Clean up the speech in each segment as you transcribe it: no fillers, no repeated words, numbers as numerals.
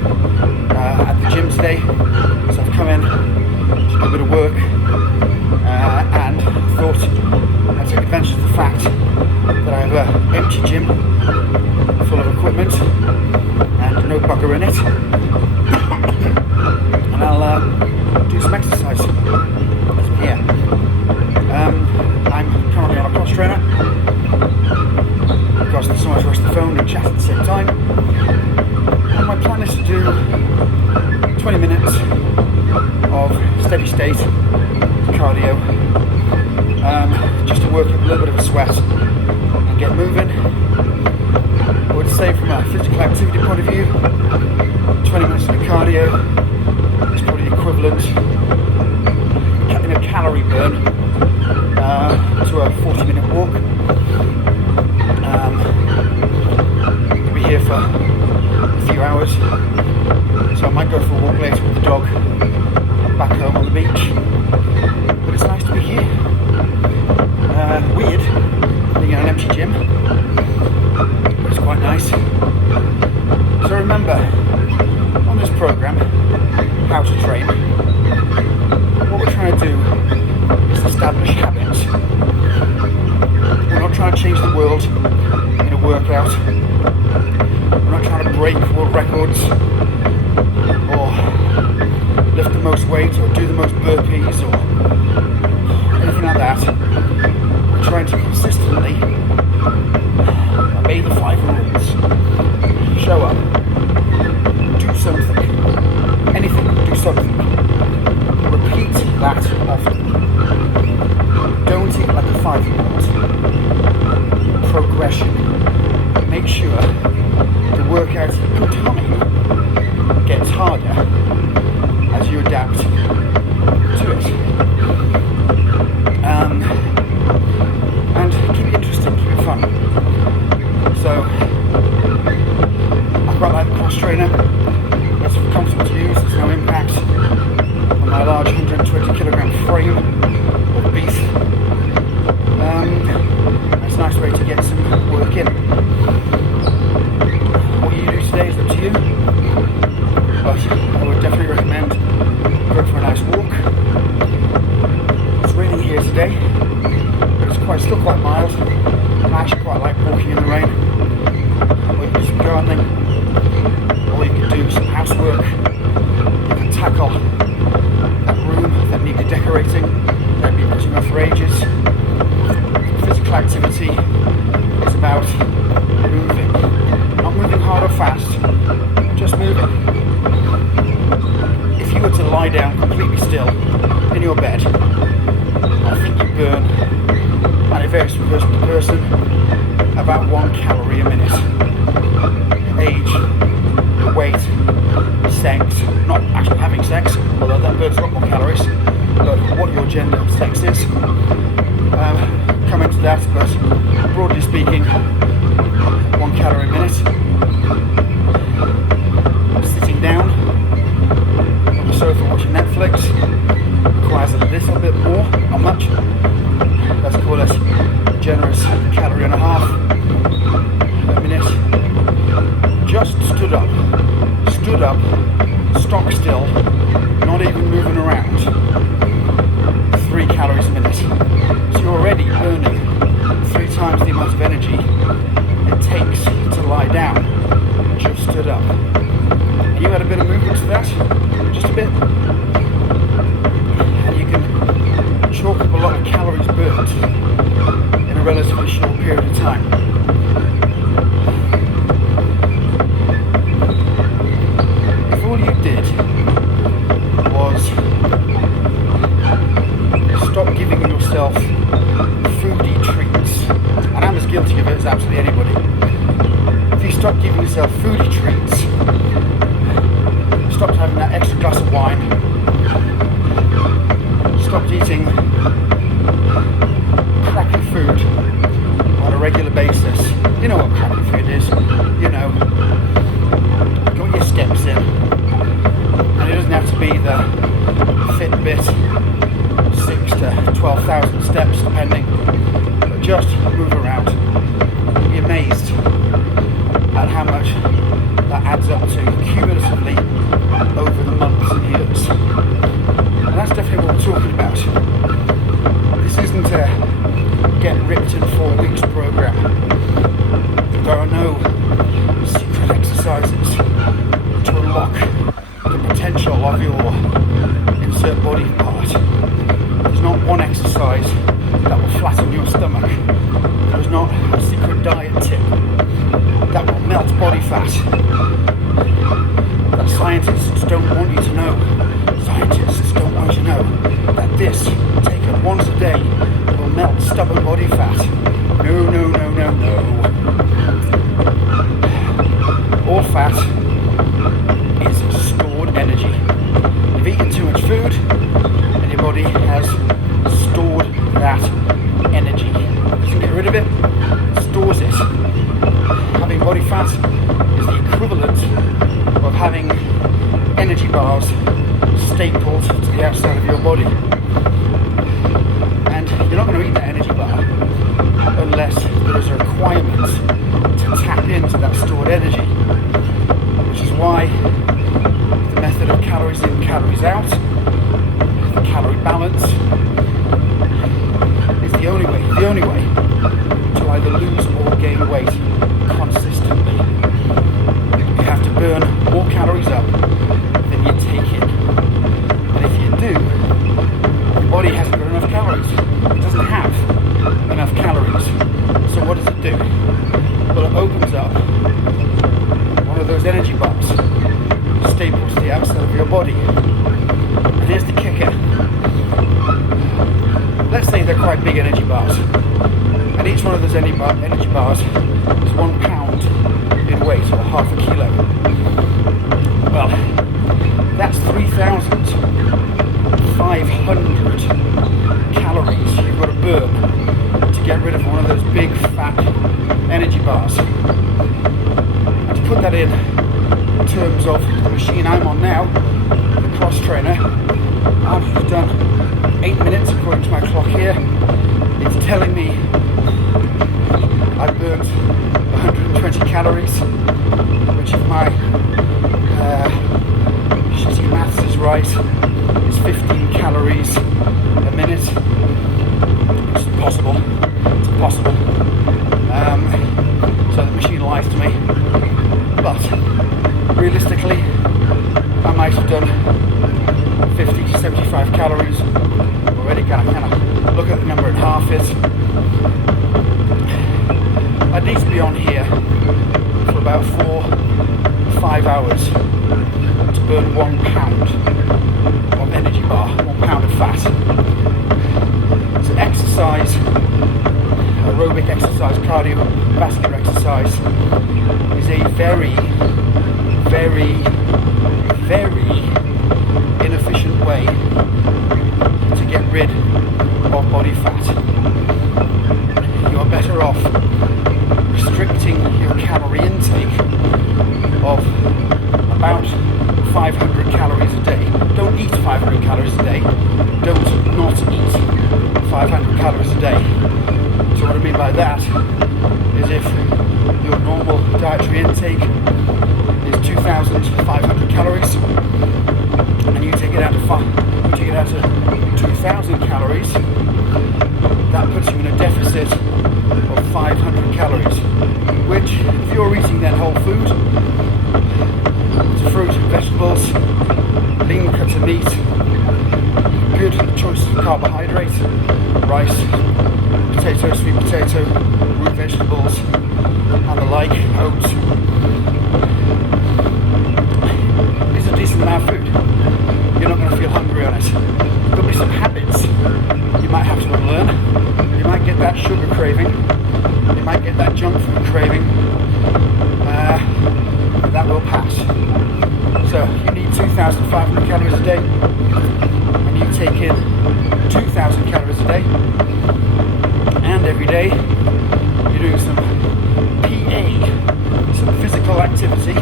do at the gym today. So I've come in to do a bit of work and thought I'd take advantage of the fact that I have an empty gym full of equipment and no bugger in it, and I'll do some exercise here. I'm currently on a cross trainer because there's so much rush the phone and chat at the same time, and my plan is to do 20 minutes of steady state cardio, just to work up a little bit of a sweat and get moving. I would say from a physical activity point of view, 20 minutes of cardio is probably equivalent in a calorie burn to a 40-minute walk. I'll be here for a few hours, so I might go for a walk later with the dog back home on the beach. But it's nice to be here. Weird being in an empty gym, but it's quite nice. So remember, on this program, How to Train, what we're trying to do is establish habits. We're not trying to change the world in a workout. We're not trying to break world records or lift the most weight or do the most burpees or anything like that. We're trying to consistently obey the 5 rules. Show up, do something, anything, do something. Repeat that often. Don't take it like a 5-year-old. Progression. Make sure the workout in time gets harder as you adapt to it. And keep it interesting, keep it fun. So, I quite like the cross trainer. It's comfortable to use, there's no impact on my large 120 kilogram frame of beef. It's a nice way to get some work in. What you do today is up to you, but I would definitely recommend going for a nice walk. It's raining here today, but it's still quite mild. I actually quite like walking in the rain. Or you can do some gardening, or you can do some housework. You can tackle that room that needed decorating, that you've been putting off for ages. Physical activity is about moving. Not moving hard or fast, just moving. If you were to lie down completely still in your bed, I think you burn, and it varies from person to person, about 1 calorie a minute. Age, weight, sex, not actually having sex, although that burns a lot more calories, but what your gender and sex is. Come into that, but broadly speaking, 1 calorie a minute. Sitting down on the sofa watching Netflix requires a little bit more, not much. Let's call it a generous calorie and a half a minute. Just stood up, stock still, not even moving around. 3 calories a minute. So you're already burning 3 times the amount of energy it takes to lie down. Just stood up. And you had a bit of movement to that, just a bit. And you can chalk up a lot of calories burnt in a relatively short period of time. All you did was stop giving yourself foodie treats, and I'm as guilty of it as absolutely anybody. If you stop giving yourself foodie treats, stopped having that extra glass of wine, stopped eating crappy food on a regular basis. You know what crappy food is, you know. Got your steps in. And it doesn't have to be the Fitbit 6 to 12,000 steps depending, but just move around. You'll be amazed at how much that adds up to cumulatively of your insert body part. There's not one exercise that will flatten your stomach. There's not a secret diet tip that will melt body fat that scientists don't want you to know. Scientists don't want you to know that this, taken once a day, will melt stubborn body fat. No, no, no, no, no. All fat is stored energy. You've eaten too much food and your body has stored that energy. It doesn't get rid of it, it stores it. Having body fat is the equivalent of having energy bars stapled to the outside of your body. And you're not going to eat that energy bar unless there is a requirement to tap into that stored energy. Which is why the method of calories in, calories out, the calorie balance, is the only way to either lose or gain weight consistently. You have to burn more calories up than you take in. And if you do, your body hasn't got enough calories. It doesn't have enough calories. So what does it do? Well, it opens up one of those energy bars stapled to the outside of your body. And here's the kicker. Let's say they're quite big energy bars. And each one of those energy bars is 1 pound in weight, or half a kilo. Well, that's 3,500 calories you've got to burn to get rid of one of those big fat energy bars. And to put that in terms of the machine I'm on now, the cross trainer, I've done 8 minutes according to my clock here. It's telling me I burnt 120 calories, which if my shitty maths is right, is 15 calories a minute. It's impossible. It's impossible. So the machine lies to me. But realistically, I might have done 50 to 75 calories. Already kind of look at the number and half it. I need to be on here for about 4-5 hours to burn 1 pound of energy bar, 1 pound of fat. So exercise, aerobic exercise, cardiovascular exercise is a very, very, very inefficient way to get rid of body fat. You are better off restricting your calorie intake of about 500 calories a day. Don't eat 500 calories a day. Don't not eat 500 calories a day. So what I mean by that is if your normal dietary intake is 2,500 calories and you take it out to 2,000 calories, that puts you in a deficit of 500 calories, which if you're eating that whole food, it's fruit, vegetables, lean cuts of meat, good choices of carbohydrates, rice, potato, sweet potato, root vegetables, and the like, oats. It's a decent amount of food. You're not going to feel hungry on it. There'll be some habits you might have to unlearn. You might get that sugar craving. You might get that junk food craving. That will pass. So you need 2,500 calories a day, and you take in 2,000 calories a day, and every day you're doing some PA, some physical activity.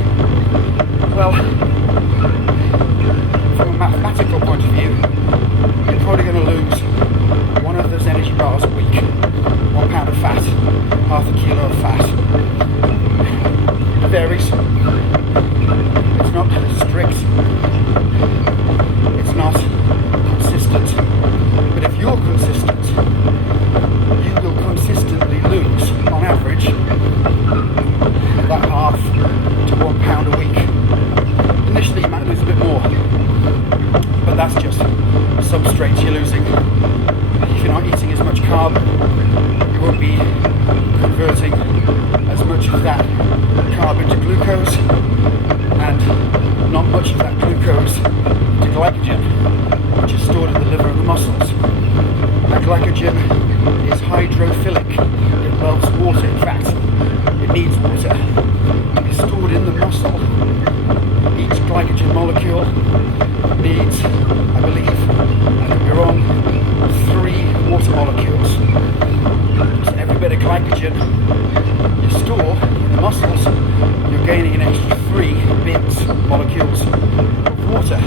Well, from a mathematical point of view, you're probably going to lose one of those energy bars a week. 1 pound of fat, half a kilo of fat. It varies. It's not strict. It's not consistent. But if you're consistent, you will consistently lose, on average, that half to 1 pound a week. Initially you might lose a bit more, much of that glucose to glycogen, which is stored in the liver and the muscles. That glycogen is hydrophilic. It loves water. In fact, it needs water. It's stored in the muscle. Each glycogen molecule needs, I believe, I could be wrong, 3 water molecules. So every bit of glycogen you store in the muscles, you're gaining an extra 3 bits, molecules of water.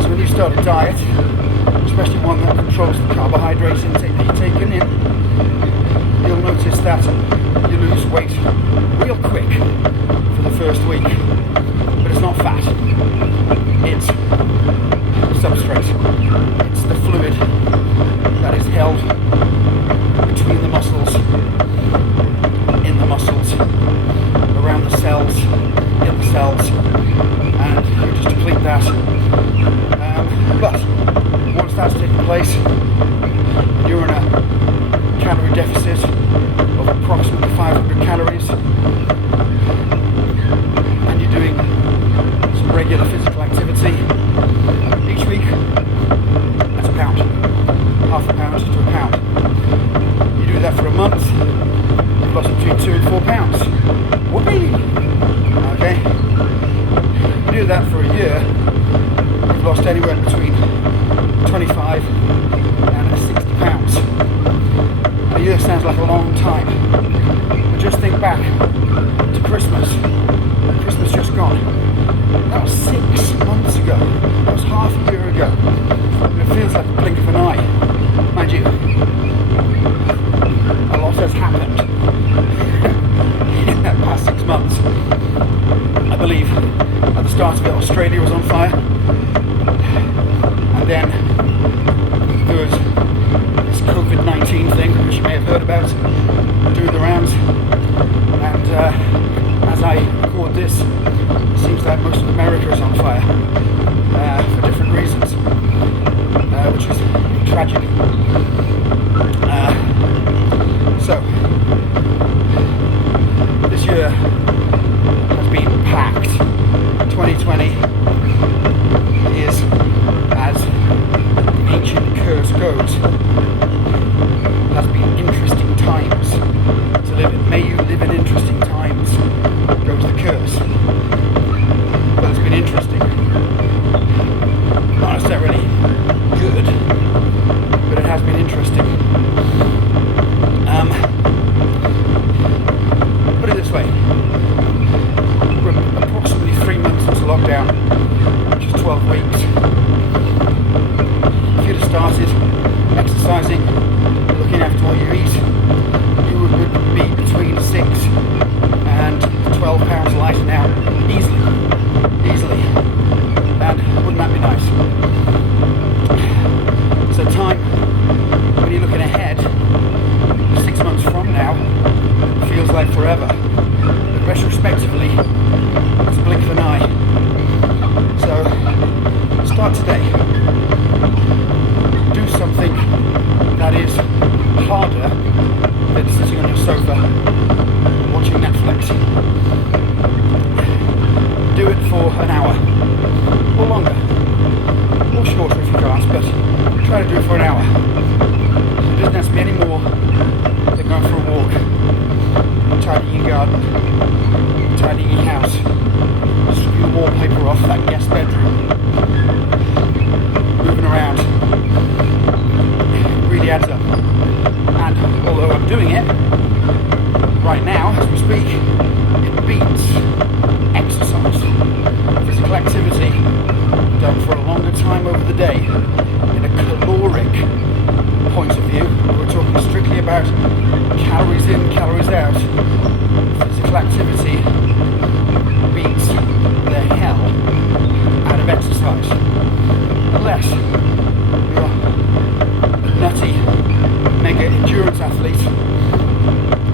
So when you start a diet, especially one that controls the carbohydrates intake that you're taking in, you'll notice that you lose weight real quick for the first week. But it's not fat, it's substrate. It's the fluid that is held between the muscles, in the muscles, around the cells, in the cells, and you just deplete that. But once that's taken place, you're in a calorie deficit of approximately 500 calories, and you're doing some regular physical activity each week. That's a pound, half a pound to a pound. You do that for a month, you've lost between 2 and 4 pounds. Whoopee! Okay. You do that for a year, you've lost anywhere between 25 and 60 pounds. A year sounds like a long time, but just think back to Christmas. Christmas just gone. That was 6 months ago. That was half a year ago. And it feels like a blink of an eye. Mind you, a lot has happened in that past 6 months. I believe at the start of it, Australia was on fire. And then there was this COVID-19 thing, which you may have heard about, doing the rounds. And as I record this, it seems like most of America is on fire for different reasons, which is tragic. So, this year has been packed. 2020 is, as the ancient curse goes, has been interesting times to live in. May you live in interesting times, goes the curse. But it's been interesting. Not necessarily good, but it has been interesting. Put it this way. We're approximately 3 months into lockdown, which is 12 weeks. If you'd have started exercising, looking after what you eat, you would be between 6 and 12 pounds lighter now, easily. And wouldn't that be nice? So time, when you're looking ahead, 6 months from now, feels like forever. But retrospectively, it's a blink of an eye. So, start today. Do something that is harder than sitting on your sofa watching Netflix. Do it for an hour or longer or shorter if you can't, but try to do it for an hour. It doesn't have to be any more than going for a walk, tidying your garden, tidying your house, stripping the wallpaper off that guest bedroom, moving around. It really adds up. And although I'm doing it right now as we speak, it beats exercise, physical activity done for a longer time over the day in a caloric point of view. We're talking strictly about calories in, calories out. Physical activity beats the hell out of exercise, unless you're a nutty mega endurance athlete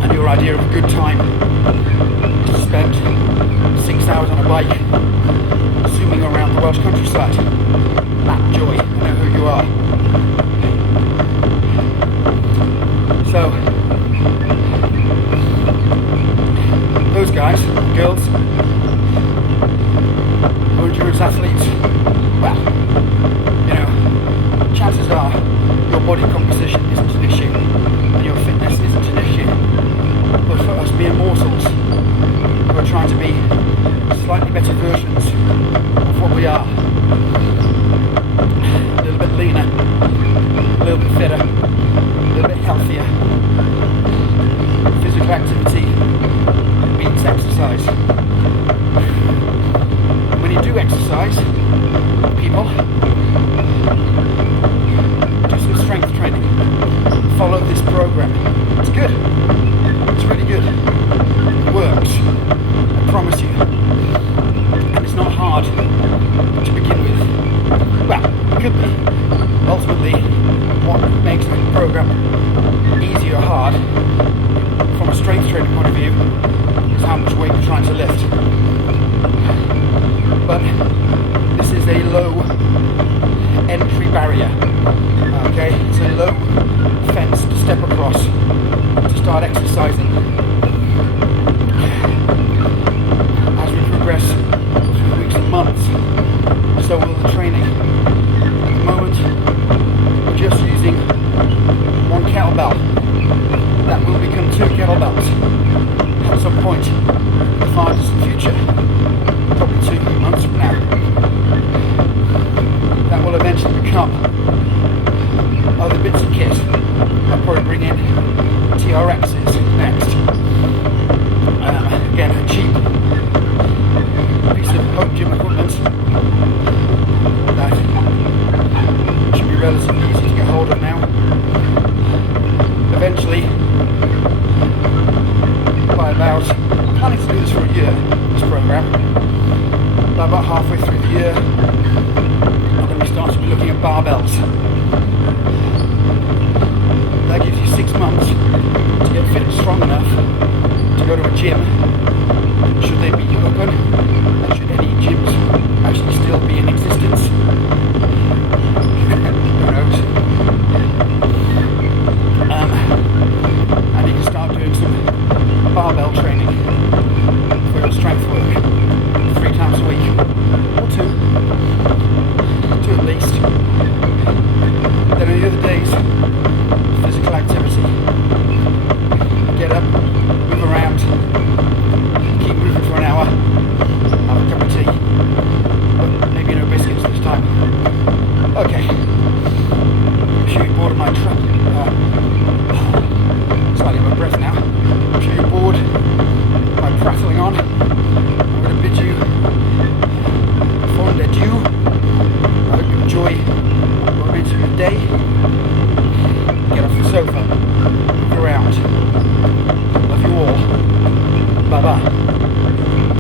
and your idea of a good time is to spend 6 hours on a bike zooming around the Welsh countryside. That joy, I know who you are. So, those guys, girls, we are. A little bit leaner, a little bit fitter, a little bit healthier. Physical activity beats exercise. When you do exercise, people, do some strength training. Follow this program. It's good. It's really good. It works. I promise you. And it's not hard to begin with. Well, it could be. Ultimately, what makes the program easy or hard from a strength training point of view is how much weight you're trying to lift. But this is a low entry barrier. Okay, it's a low fence to step across to start exercising. As we progress through the weeks and months, so will the training. At the moment, we're just using one kettlebell. That will become 2 kettlebells at some point in the far distant future, probably 2 months from now. That will eventually become other bits of kit. I'll probably bring in TRXs next. Again, a cheap piece of home gym equipment that should be relatively easy to get hold of now. Eventually, by about, I'm planning to do this for a year, this program. By about halfway through the year, I'm going to start to be looking at barbells. That gives you 6 months to get fit and strong enough to go to a gym, should they be open, and should any gyms actually